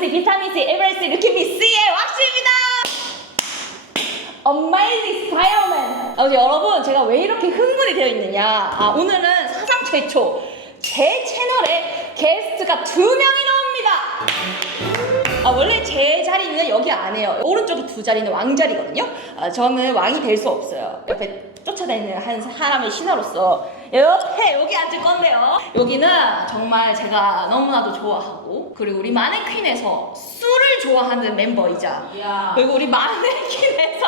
C, 비타민 C, 에버레스트, 루키비 C의 왁스입니다. Amazing Spider-Man. 여러분, 제가 왜 이렇게 흥분이 되어 있느냐? 오늘은 사상 최초 제 채널에 게스트가 2명이 나옵니다. 원래 제 자리는 여기 아니에요. 오른쪽이 2자리는 왕자리거든요. 저는 왕이 될 수 없어요. 옆에 쫓아다니는 한 사람의 신하로서 옆에 여기 앉을 건데요. 여기는 정말 제가 너무나도 좋아하고, 그리고 우리 마네퀸에서 술을 좋아하는 멤버이자, 그리고 우리 마네퀸에서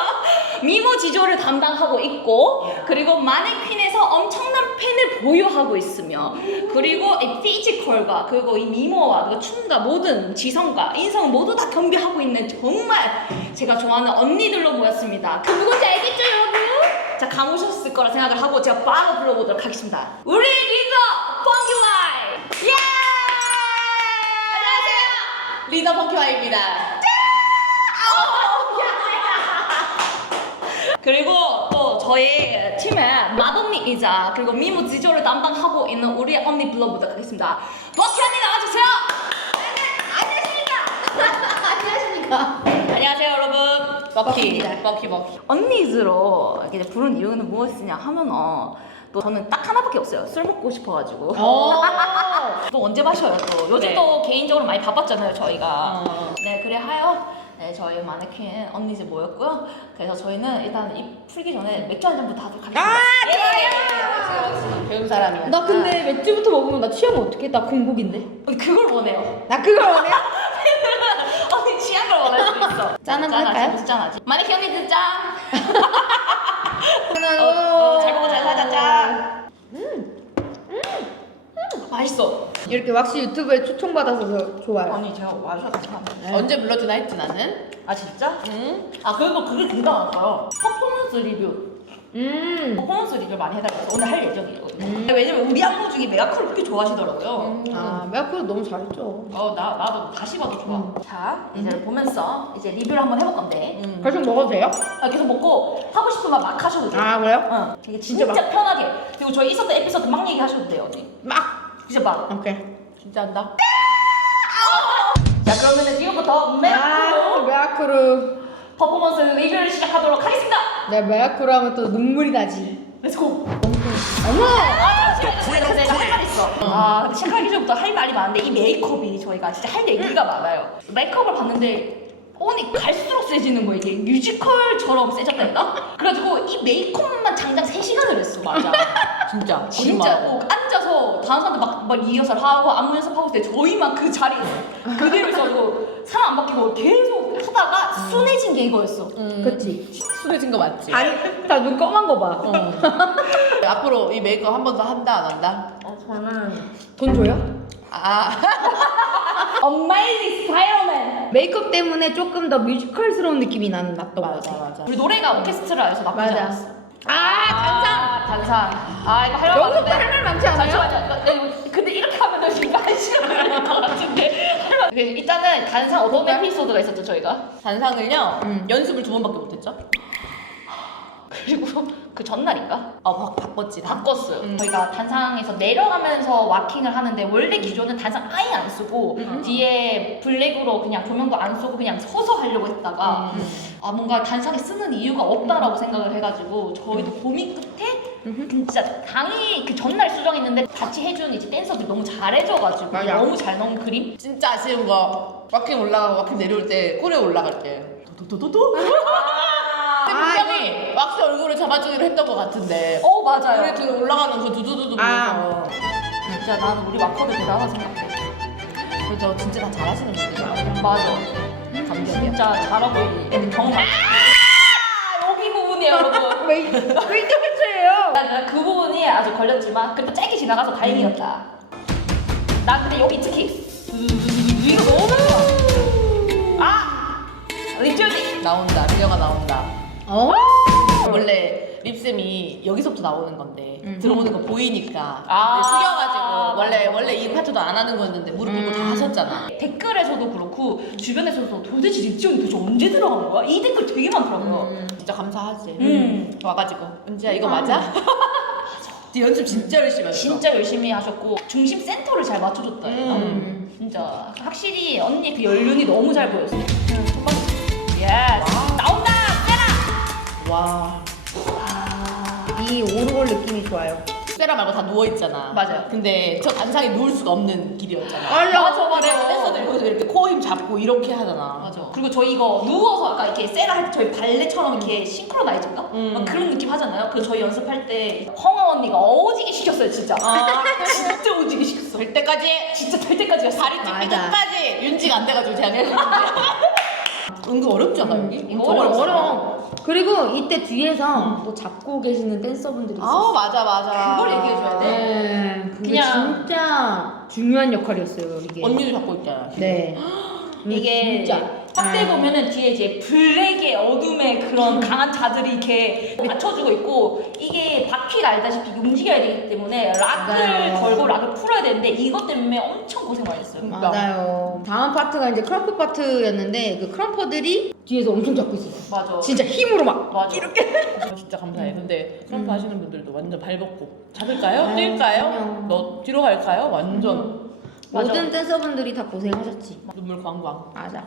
미모 지조를 담당하고 있고, 그리고 마네퀸에서 엄청난 팬을 보유하고 있으며, 그리고 이 피지컬과 그리고 이 미모와 그리고 춤과 모든 지성과 인성을 모두 다 겸비하고 있는 정말 제가 좋아하는 언니들로 모였습니다. 그 누군지 알겠죠, 여러분? 자, 감오셨을 거라 생각을 하고 제가 바로 불러보도록 하겠습니다. 우리 리더 펑키와이! 예! 안녕하세요! 리더 펑키와이입니다. 그리고 또 저희 팀의 맏언니이자 그리고 미모 지조를 담당하고 있는 우리 언니 불러보도록 하겠습니다. 버키 언니 나와주세요! 안녕하십니까. 안녕하세요, 여러분. 버키. 언니즈로 이렇게 부른 이유는 무엇이냐 하면은 또 저는 딱 하나밖에 없어요. 술 먹고 싶어가지고. 또 언제 마셔요 또. 요즘 네. 또 개인적으로 많이 바빴잖아요 저희가. 네, 그래 하여 저희 마네퀸 언니즈 모였고요. 그래서 저희는 일단 입 풀기 전에 맥주 한 잔부터 하도록 하겠습니다. 역시 배운 사람이야. 나 근데 맥주부터 먹으면 나 취하면 어떡해? 나 공복인데. 그걸 원해요. 나 그걸 원해? 언니 취한 걸 원할 수 있어. 짠 한번 할까요? 무슨 짠하지? 마네퀸 언니들 짠. 하나, 잘 먹어 잘 살자 짠. 맛있어. 이렇게 왁시 유튜브에 초청받아서 더 좋아요. 아니 제가 와서 감사합니다. 언제 불러주나 했지 나는. 아 진짜? 응. 그리고 그게 굉장할까요? 퍼포먼스 리뷰. 퍼포먼스 리뷰를 많이 해달라고 오늘 할 예정이거든요. 왜냐면 우리 안무 중에 메가크를 그렇게 좋아하시더라고요. 아, 메아크도 너무 잘했죠. 나도 다시 봐도 좋아. 자, 이제 보면서 이제 리뷰를 한번 해볼 건데. 계속 먹어도 돼요? 계속 먹고 하고 싶은 말 막 하셔도 돼요. 아, 그래요? 응. 되게 진짜 편하게. 그리고 저희 있었던 에피소드 막 얘기하셔도 돼요, 언니. 막! 진짜 막. 오케이. 진짜 한다. 자, 그러면은 지금부터 메가크로 메아크루. 퍼포먼스 리뷰를 시작하도록 하겠습니다. 네, 메아크루 하면 또 눈물이 나지. 렛츠고. 어머! 근데 할 말 있어. 근데 시작하기 전부터 할 말이 많은데 이 메이크업이 저희가 진짜 할 얘기가 많아요. 메이크업을 봤는데 언니 갈수록 세지는 거 이게 뮤지컬처럼 세졌다니까? 그래가지고 이 메이크업만 장장 3시간을 했어. 맞아. 진짜. 진짜 앉아서 다른 사람들 막 리허설 하고 안무 연습하고 있을 때 저희만 그 자리에 그대로 있어가지고 사람 안 바뀌고 계속 하다가 순해진 게 이거였어. 그치? 순해진 거 맞지? 아니, 나 눈 검은 거 봐. 앞으로 이 메이크업 한 번 더 한다 안 한다? 저는 돈 줘요? Amazing Spider-Man. 메이크업 때문에 조금 더 뮤지컬스러운 느낌이 나는 났던 것 같아. 맞아. 우리 노래가 오케스트라에서 나쁘지 맞아. 않았어. 단상! 이거 하려고 여기서 하는데 할말 많지 않아요? 잠시만요. 근데 이렇게 하면 지금 1시간 걸릴 것 같은데. 일단은 단상 어떤 에피소드가 있었죠 저희가? 단상을요. 연습을 2번밖에 못했죠. 그리고 그 전날인가? 바꿨지. 바꿨어요. 저희가 단상에서 내려가면서 와킹을 하는데 원래 기존은 단상 아예 안 쓰고 뒤에 블랙으로 그냥 조명도 안 쓰고 그냥 서서 하려고 했다가 뭔가 단상에 쓰는 이유가 없다라고 생각을 해가지고 저희도 고민 끝에 진짜 당이 그 전날 수정했는데 같이 해준 이제 댄서들이 너무 잘해줘가지고 맞아. 너무 잘 넣은 그림? 진짜 아쉬운 거 와킹 올라가고 와킹 내려올 때 꼴에 올라갈 때 도도도도도. 분명히 왁스 얼굴을 잡아주기로 했던 것 같은데. 맞아요. 우리 둘 올라가는 그 두두두두 보면서 진짜 나는 우리 와커들 대단하다 생각해. 그죠. 진짜 다 잘하시는 분들이야. 맞아. 감격이야. 진짜 잘하고 애들 경험 많아. 여기 부분이에요, 여러분. 왜 이렇게 해요? 난 그 부분이 아주 걸렸지만 그래도 짧게 지나가서 다행이었다. 난 근데 여기 특히 이거 너무 좋아. 리얼리 나온다. 리어가 나온다. 원래 립쌤이 여기서부터 나오는 건데 들어오는 거 보이니까 숙여가지고 원래 이 파트도 안 하는 거였는데 무릎 꿇고 다 하셨잖아. 댓글에서도 그렇고 주변에서도 도대체 립지원이 도대체 언제 들어간 거야? 이 댓글 되게 많더라고요. 진짜 감사하지. 와가지고 은지야 이거 맞아? 연습 진짜 열심히 했어. 진짜 열심히 하셨고 중심 센터를 잘 맞춰줬다. 진짜 확실히 언니 그 연륜이 너무 잘 보였어. 예스. 나온다. 빼라. 와. 이 오르골 느낌이 좋아요. 세라 말고 다 누워 있잖아. 맞아요. 근데 저 단상에 누울 수가 없는 길이었잖아. 맞아. 그래서 댄서들이 거기서 이렇게 코 힘 잡고 이렇게 하잖아. 맞아. 그리고 저희 이거 누워서 아까 이렇게 세라 할 때 저희 발레처럼 이렇게 싱크로나이즈인가? 막 그런 느낌 하잖아요. 그 저희 연습할 때 헝아 언니가 오지게 시켰어요, 진짜. 아, 진짜 오지게 시켰어. 될 때까지 진짜 될 때까지 갔어. 다리 찢기 맞아. 끝까지 윤지가 안 돼가지고 제가 계속 은근 어렵지 않아 여기? 이거 저거 어려워. 어려워. 그리고 이때 뒤에서 또 잡고 계시는 댄서분들이 있었어. 아우 맞아. 그걸 얘기해줘야 돼. 네, 그게 그냥- 진짜 중요한 역할이었어요, 이게. 언니도 잡고 있잖아. 네. 이게 진짜. 확대 보면은 뒤에 이제 블랙의 어둠의 그런 강한 자들이 이렇게 맞춰주고 있고 이게 바퀴가 알다시피 이게 움직여야 되기 때문에 락을 맞아요. 걸고 락을 풀어야 되는데 이것 때문에 엄청 고생 많이 했어요. 맞아요. 다음 파트가 이제 크럼퍼 파트였는데 그 크럼퍼들이 뒤에서 엄청 잡고 있었어. 맞아. 진짜 힘으로 막. 맞아. 진짜 감사해. 근데 트럼프 하시는 분들도 완전 발벗고 잡을까요? 아유, 뛸까요? 그럼요. 너 뒤로 갈까요? 완전 맞아. 모든 댄서분들이 다 고생하셨지. 눈물 광광. 맞아.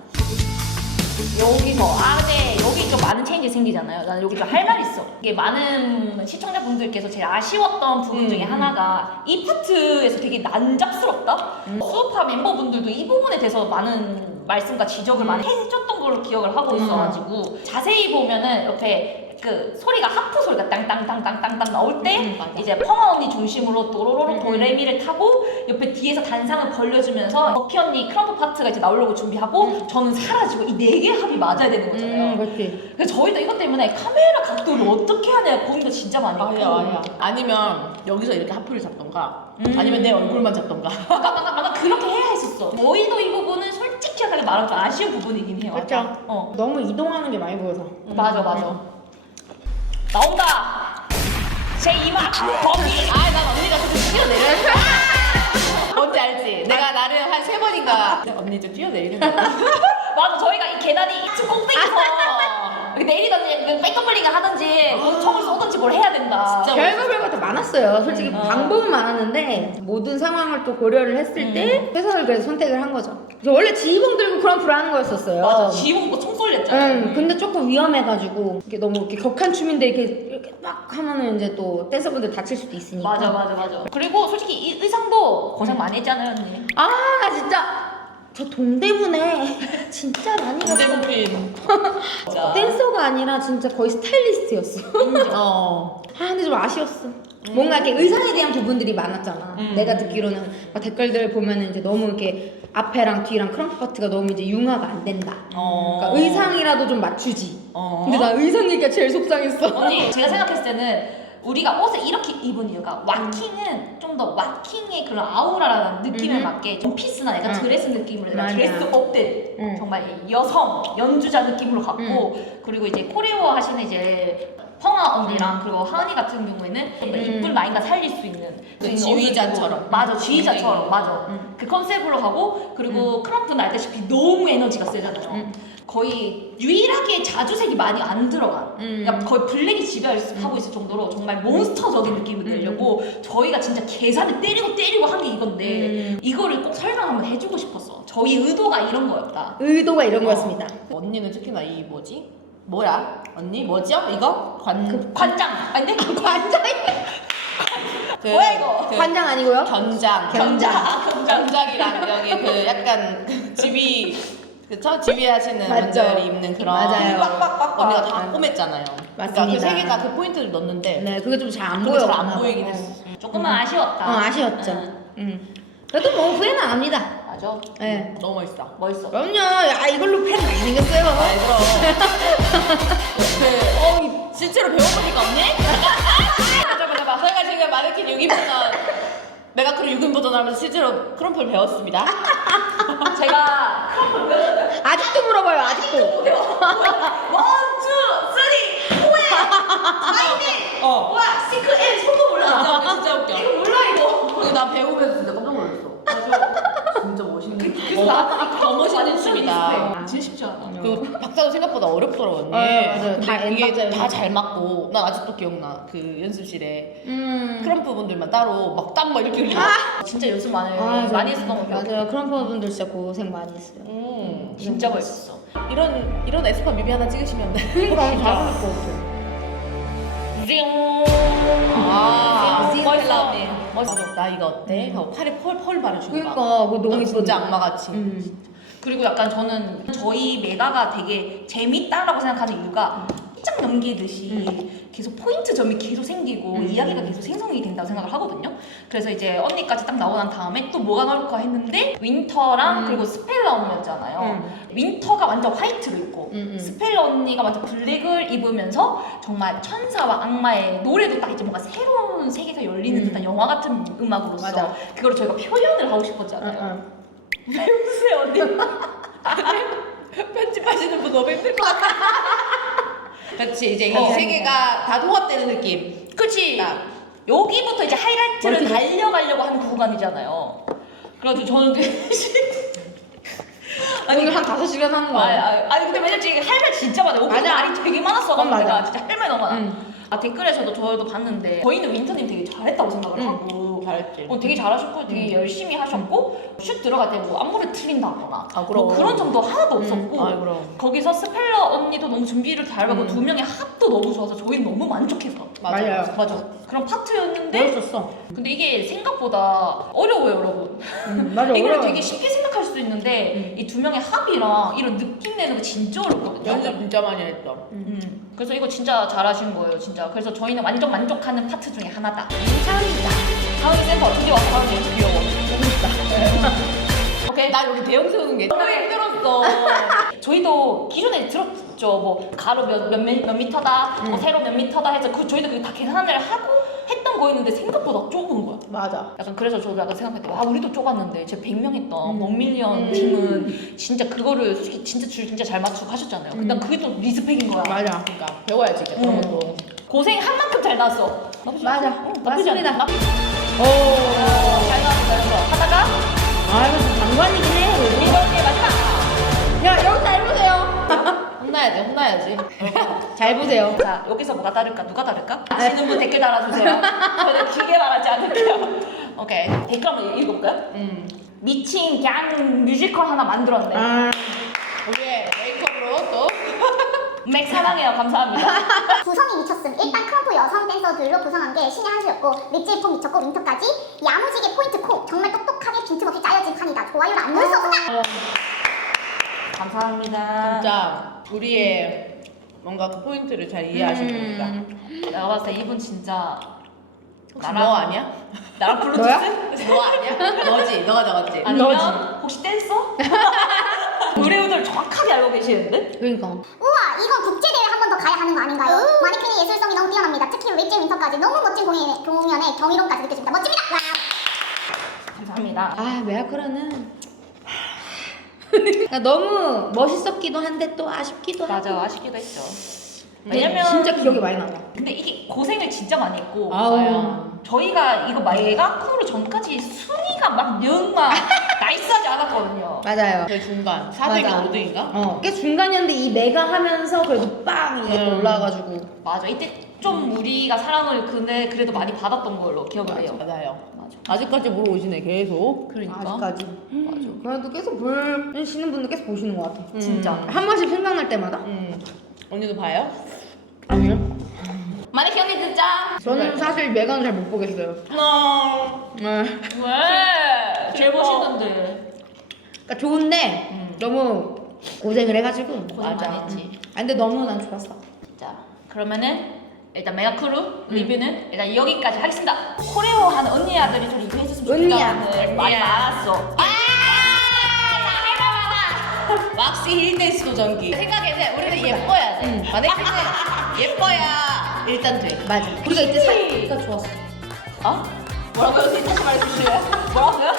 여기서 근데 여기 좀 많은 체인지 생기잖아요. 나는 여기 좀 할 말이 있어. 이게 많은 시청자분들께서 제일 아쉬웠던 부분 중에 하나가 이 파트에서 되게 난잡스럽다. 수우파 멤버분들도 이 부분에 대해서 많은 말씀과 지적을 많이 해줬던 걸로 기억을 하고 있어가지고 자세히 보면은 옆에 그 소리가 하프 소리가 땅땅땅땅땅땅 나올 때 맞아. 이제 펑아 언니 중심으로 도로로로 도레미를 타고 옆에 뒤에서 단상을 벌려주면서 버키 언니 크럼프 파트가 이제 나오려고 준비하고 저는 사라지고 이 네 개 합이 맞아야 되는 거잖아요. 그렇지. 그래서 저희도 이것 때문에 카메라 각도를 어떻게 하냐 고민도 진짜 많이 했고 아야. 아니면 여기서 이렇게 하프를 잡던가 아니면 내 얼굴만 잡던가. 아까 그렇게 해야 했었어. 저희도 이 부분은 솔직하게 말하면 좀 아쉬운 부분이긴 해요. 그렇죠. 너무 이동하는 게 많이 보여서. 맞아. 나온다. 제 이마 거기. 난 언니가 좀 뛰어내려. 뭔지 알지? 내가 나를 한 3번인가 언니 좀 뛰어내리는 거. 맞아. 저희가 이 계단이 2층 꼭대기에서 내리던지 백덤블링을 하든지 총을 쏘든지 뭘 해야 된다. 진짜 별거 더 많았어요. 솔직히 방법은 많았는데 모든 상황을 또 고려를 했을 때 최선을 그래서 선택을 한 거죠. 그래서 원래 지휘봉 들고 크럼프를 하는 거였었어요. 맞아. 지휘봉 총 쏠렸잖아. 근데 조금 위험해가지고 이게 너무 이렇게 격한 춤인데 이렇게 막 하면은 이제 또 댄서분들 다칠 수도 있으니까. 맞아. 그리고 솔직히 이 의상도 고생 많이 했잖아요, 언니. 아, 나 진짜 저 동대문에 진짜 많이 갔어. 대부핀. 댄서가 아니라 진짜 거의 스타일리스트였어. 아 근데 좀 아쉬웠어. 뭔가 이렇게 의상에 대한 부분들이 많았잖아. 내가 듣기로는 막 댓글들 보면은 이제 너무 이렇게 앞에랑 뒤랑 크럼프 파트가 너무 이제 융화가 안 된다. 그러니까 의상이라도 좀 맞추지. 근데 나 의상 얘기가 제일 속상했어. 언니, 제가 생각했을 때는 우리가 옷을 이렇게 입은 이유가 와킹은 좀 더 와킹의 그런 아우라라는 느낌을 맞게 좀 피스나 약간 드레스 느낌으로 내가 맞아. 드레스 업된 정말 이 여성 연주자 느낌으로 갖고 그리고 이제 코리오 하시는 이제 펑아 언니랑 그리고 하은이 같은 경우에는 뭔가 이쁜 라인과 살릴 수 있는 그 지휘자처럼. 맞아, 지휘자처럼 맞아. 그 컨셉으로 하고 그리고 크럼프는 알다시피 너무 에너지가 세잖아요. 거의 유일하게 자주색이 많이 안 들어간 그러니까 거의 블랙이 지배하고 있을 정도로 정말 몬스터적인 느낌이 들려고 저희가 진짜 계산을 때리고 한 게 이건데 이거를 꼭 설명 한번 해주고 싶었어. 저희 의도가 이런 거였다. 의도가 이런 거였습니다. 언니는 특히나 이 뭐지? 뭐야? 언니 뭐죠? 이거? 관장 아닌데? 관장이 그, 뭐야, 이거? 관장 아니고요? 견장. 견장이랑 여기 그 약간 그 지휘하시는 맞죠. 분들이 입는 그런 맞아요. 언니가 다 꼬맸잖아요. 그러니까 그 맞습니다. 세 개가 그 포인트를 넣었는데 네, 그게 좀 잘 안 그게 보여. 잘 안 보이긴 했어. 조금만 아쉬웠다. 아쉬웠죠. 그래도 뭐 후회는 안 합니다. 맞아. 네. 너무 멋있다. 멋있어. 그럼요. 야, 이걸로 팬 많이 생겼어요. 아이 그럼 실제로 배워보니까 없니? 잠깐만 저희가 지금 마네킹 6인버전 메가크루 6인버전 하면서 실제로 크럼프를 배웠습니다. 제가 크럼프를 배웠어요. 아직도 물어봐요. 아직도. 원, 투, 쓰리, 포에 타이밍. 뭐야? 시크 앤 손도 몰라. 진짜 웃겨. 이거 몰라 이거. 근데 나 배우면서 진짜 깜짝 놀랐어. 진짜 멋있는. 그래서 나 더 멋있는 춤이다. 진짜 쉽지 않아. 그 박자도 생각보다 어렵더라고 언니. 맞아요. 근데 다 이게 N박자예요. 다 잘 맞고 난 아직도 기억나. 그 연습실에 그런 부분들만 따로 막 땀 막 이렇게 흘리고. 진짜 연습 많이 맞아요. 많이 했었던 거 기억해. 맞아요. 그런 분들 진짜 고생 많이 했어요. 진짜 멋있었어. 이런 에스파 뮤비 하나 찍으시면 돼. 그러니까 잘할 것 같아. 아, 멋있어. 멋있어. 나 이거 어때? 하고 팔에 펄 바르주고. 그러니까 그거 너무 이쁘다. 진짜 악마같이. 그리고 약간 저는 저희 메가가 되게 재밌다라고 생각하는 이유가 쫙 넘기듯이 계속 포인트 점이 계속 생기고 이야기가 계속 생성이 된다고 생각을 하거든요. 그래서 이제 언니까지 딱 나오고 난 다음에 또 뭐가 나올까 했는데 윈터랑 그리고 스펠라 언니였잖아요. 윈터가 완전 화이트로 입고 스펠라 언니가 완전 블랙을 입으면서 정말 천사와 악마의 노래도 딱 이제 뭔가 새로운 세계가 열리는 듯한 영화 같은 음악으로서 맞아. 그걸 저희가 표현을 하고 싶었잖아요. 왜 웃으세요 언니? 편집하시는 분 너무 힘들 것 같아. 그렇지 이제 이 그치. 세계가 다 통합되는 느낌. 그치. 딱. 여기부터 이제 하이라이트를 맞아. 달려가려고 하는 구간이잖아요. 그래가지고 저는 되게 아니 한 5시간 하는 거야. 아니 근데 왜냐면 지금 할 말 진짜 많아요. 여기 맞아. 말이 되게 많았어가지고 맞아. 내가 진짜 할 말 너무 많아. 아 댓글에서도 저도 봤는데 저희는 윈터님 되게 잘했다고 생각을 하고 잘했지. 되게 잘하셨고 되게 열심히 하셨고 슛 들어갈 때 뭐 안무를 틀린다거나 아, 그럼. 뭐 그런 점도 하나도 없었고 아, 그럼. 거기서 스펠러 언니도 너무 준비를 잘하고 두 명의 합도 너무 좋아서 저희는 너무 만족해서 맞아요. 맞아 그런 파트였는데 멋있었어. 근데 이게 생각보다 어려워요 여러분. 맞아. 이걸 어려워요. 되게 쉽게 생각할 수도 있는데 이 두 명의 합이랑 이런 느낌 내는 거 진짜 어렵거든요. 연습 진짜 많이 했어. 그래서 이거 진짜 잘하신 거예요 진짜. 그래서 저희는 완전 만족하는 파트 중에 하나다. 감사합니다. 다음이 센터 어떻게 와서 다음이 귀여워. 오케이. 나 여기 대형 세우는 게 너무 힘들었어. 저희도 기존에 들었죠. 뭐 가로 몇 미터다, 뭐 세로 몇 미터다 해서 저희도 그게 다 계산을 하고 했던 거였는데 생각보다 좁은 거야. 맞아. 약간 그래서 저도 약간 생각했대. 와 우리도 좁았는데 제가 100명 했던 원밀리언 팀은 진짜 그거를 솔직히 진짜 줄 진짜 잘 맞추고 하셨잖아요. 근데 그게 또 리스펙인 거야. 맞아. 그러니까 배워야지 이제 그런 것도. 고생한 만큼 잘 나왔어. 나쁘지 맞아. 않아. 나쁘지 않아. 맞습니다. 오. 잘 나왔어. 이거 하다가 아 이거 좀 장관이긴 해. 이번에 마지막. 야 여기 잘 보세요. 혼나야지. 잘 보세요. 자 여기서 뭐가 다를까? 누가 다를까? 아시는 분 댓글 달아주세요. 저는 길게 말하지 않을게요. 오케이 댓글 한번 읽어볼까요? 미친 갱 뮤지컬 하나 만들었네. 아 우리의 메이크업으로 또. 맥 사랑해요. 감사합니다. 구성이 미쳤음. 일단 크럼프 여성 댄서들로 구성한 게 신의 한 수였고 릿지의 폭 미쳤고 윈터까지 야무지게 포인트 콕 정말 똑똑하게 빈틈없이 짜여진 판이다. 좋아요를 안 누를 수 없다. 감사합니다. 진짜 우리의 뭔가 그 포인트를 잘 이해하신 분이다. 내가 봤을 때 이분 진짜 혹시 너 아니야? 나랑 블루투스? 너야? 너 아니야? 너지. 너가 적었지. 아니면 혹시 댄서? 노래우들 정확하게 알고 계시는데? 그러니까. 우와 이건 국제대회 한 번 더 가야 하는 거 아닌가요? 마네킹의 예술성이 너무 뛰어납니다. 특히 릿지 윈터까지 너무 멋진 공연의 경이로움까지 느껴집니다. 멋집니다. 와우. 감사합니다. 아 메아크라는 너무 멋있었기도 한데 또 아쉽기도 맞아 하고. 아쉽기도 했죠. 근데 왜냐면 진짜 기억이 많이 남아. 근데 이게 고생을 진짜 많이 했고 아우. 저희가 이거 마예가 크루 전까지 순위가 막 영막 나이스하지 않았거든요. 맞아요. 그 중간 4등인가 맞아. 5등인가? 꽤 중간이었는데 이 내가 하면서 그래도 빵 이게 올라와가지고. 맞아 이때 좀 우리가 사랑을 근데 그래도 많이 받았던 걸로 기억을 해요. 맞아요. 맞아. 아직까지 물어오시네 계속. 그러니까 아직까지. 맞아. 그래도 계속 보시는 분들 계속 보시는 것 같아. 진짜. 한 번씩 생각날 때마다. 언니도 봐요? 아니요. 마네킹 언니 진짜. 저는 사실 메가는 잘 못 보겠어요. 네. 왜? 제일 멋있는데. 그러니까 좋은데 너무 고생을 해가지고. 고생 많이 했지. 아 근데 너무 난 좋았어. 자 그러면은 일단 메가크루 리뷰는 일단 여기까지 하겠습니다. 코레오하는 언니 아들이 좀 리뷰해줬으면 언니야. 좋겠다는 말이 많았어. 왁스 힐댄스 도전기. 생각해서 우리는 예뻐야 돼. 마네킹은 예뻐야 일단 돼. 맞아. 우리가 이때 사이가 좋았어. 어? 뭐라고요? 선생님 다시 말해주실래요? 뭐라고요?